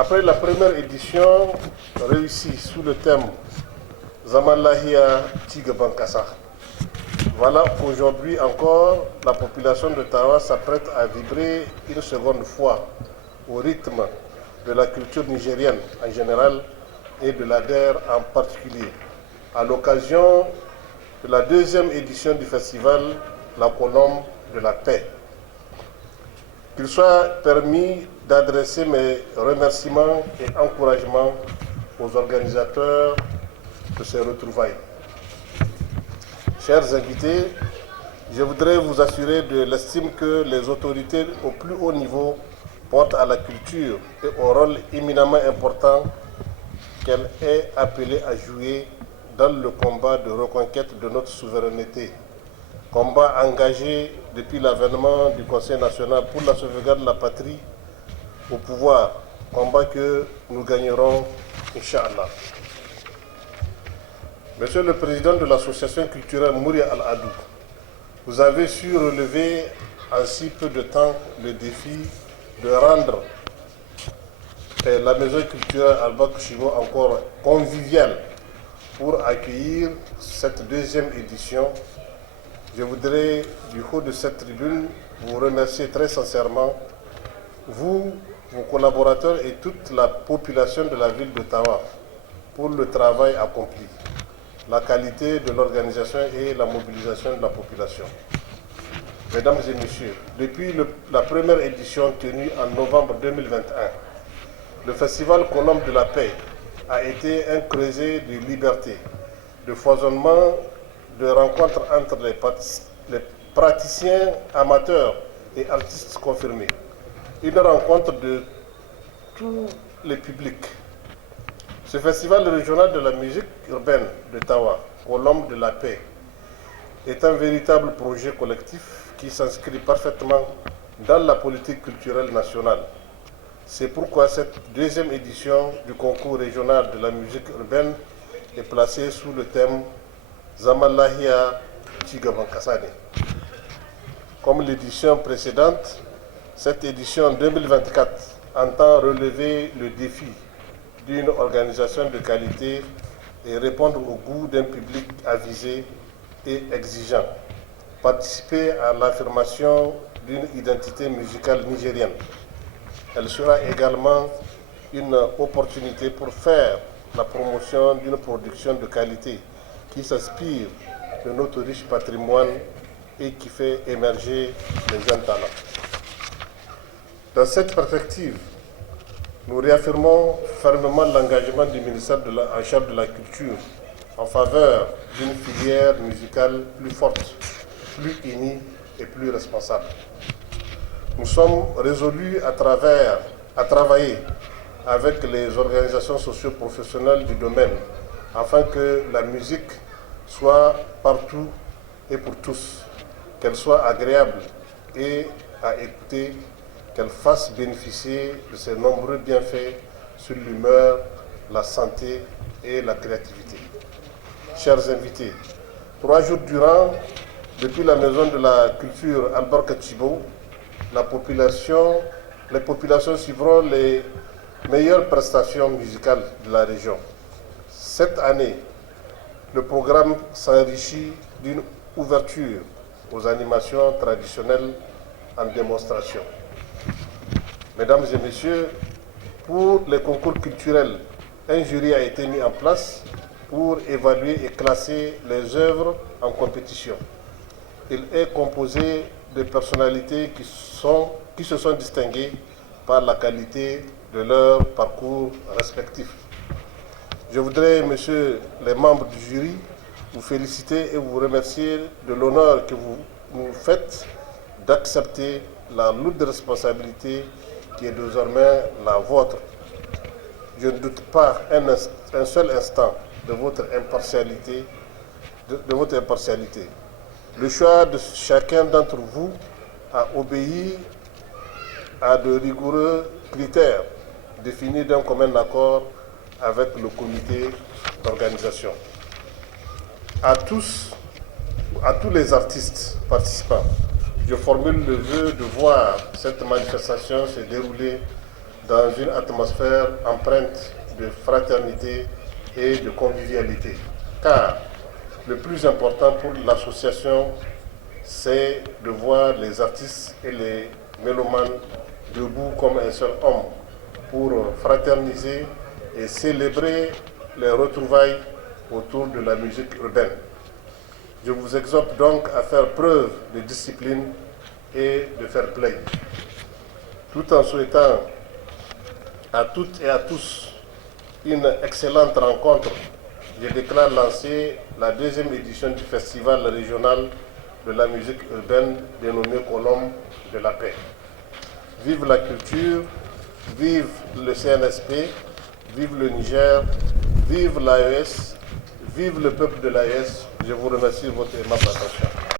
Après la première édition réussie sous le thème Zamallahia Tigabankassa, voilà qu'aujourd'hui encore, la population de Tawa s'apprête à vibrer une seconde fois au rythme de la culture nigérienne en général et de l'ADER en particulier, à l'occasion de la deuxième édition du festival La Colombe de la Paix. Qu'il soit permis d'adresser mes remerciements et encouragements aux organisateurs de ces retrouvailles. Chers invités, je voudrais vous assurer de l'estime que les autorités au plus haut niveau portent à la culture et au rôle éminemment important qu'elle est appelée à jouer dans le combat de reconquête de notre souveraineté. Combat engagé depuis l'avènement du Conseil national pour la sauvegarde de la patrie au pouvoir. Combat que nous gagnerons, Inch'Allah. Monsieur le Président de l'association culturelle Mouria Al-Adou, vous avez su relever en si peu de temps le défi de rendre la maison culturelle Al-Bakshibo encore conviviale pour accueillir cette deuxième édition. Je voudrais, du haut de cette tribune, vous remercier très sincèrement, vous, vos collaborateurs et toute la population de la ville de Tawa, pour le travail accompli, la qualité de l'organisation et la mobilisation de la population. Mesdames et messieurs, depuis la première édition tenue en novembre 2021, le festival Colombe de la Paix a été un creuset de liberté, de foisonnement, de rencontres entre les praticiens amateurs et artistes confirmés. Une rencontre de tous les publics. Ce festival régional de la musique urbaine de Tawa, Colombe de la Paix, est un véritable projet collectif qui s'inscrit parfaitement dans la politique culturelle nationale. C'est pourquoi cette deuxième édition du concours régional de la musique urbaine est placée sous le thème Zamallahia Tigabankassa. Comme l'édition précédente, cette édition 2024 entend relever le défi d'une organisation de qualité et répondre au goût d'un public avisé et exigeant. Participer à l'affirmation d'une identité musicale nigérienne. Elle sera également une opportunité pour faire la promotion d'une production de qualité qui s'inspire de notre riche patrimoine et qui fait émerger les jeunes talents. Dans cette perspective, nous réaffirmons fermement l'engagement du ministère en charge de la culture en faveur d'une filière musicale plus forte, plus unie et plus responsable. Nous sommes résolus à travailler avec les organisations socio-professionnelles du domaine afin que la musique soit partout et pour tous, qu'elle soit agréable et à écouter, qu'elle fasse bénéficier de ses nombreux bienfaits sur l'humeur, la santé et la créativité. Chers invités, 3 jours durant, depuis la Maison de la Culture Al-Bakshibo, les populations suivront les meilleures prestations musicales de la région. Cette année, le programme s'enrichit d'une ouverture aux animations traditionnelles en démonstration. Mesdames et messieurs, pour les concours culturels, un jury a été mis en place pour évaluer et classer les œuvres en compétition. Il est composé de personnalités qui se sont distinguées par la qualité de leur parcours respectif. Je voudrais, messieurs les membres du jury, vous féliciter et vous remercier de l'honneur que vous nous faites d'accepter la lourde responsabilité qui est désormais la vôtre. Je ne doute pas un seul instant de votre impartialité. Le choix de chacun d'entre vous a obéi à de rigoureux critères définis d'un commun accord avec le comité d'organisation. À tous les artistes participants, je formule le vœu de voir cette manifestation se dérouler dans une atmosphère empreinte de fraternité et de convivialité. Car le plus important pour l'association, c'est de voir les artistes et les mélomanes debout comme un seul homme pour fraterniser et célébrer les retrouvailles autour de la musique urbaine. Je vous exhorte donc à faire preuve de discipline et de fair play, tout en souhaitant à toutes et à tous une excellente rencontre. Je déclare lancer la deuxième édition du Festival régional de la musique urbaine dénommé Colombe de la Paix. Vive la culture, vive le CNSP, vive le Niger, vive l'AES, vive le peuple de l'AES. Je vous remercie de votre aimable attention.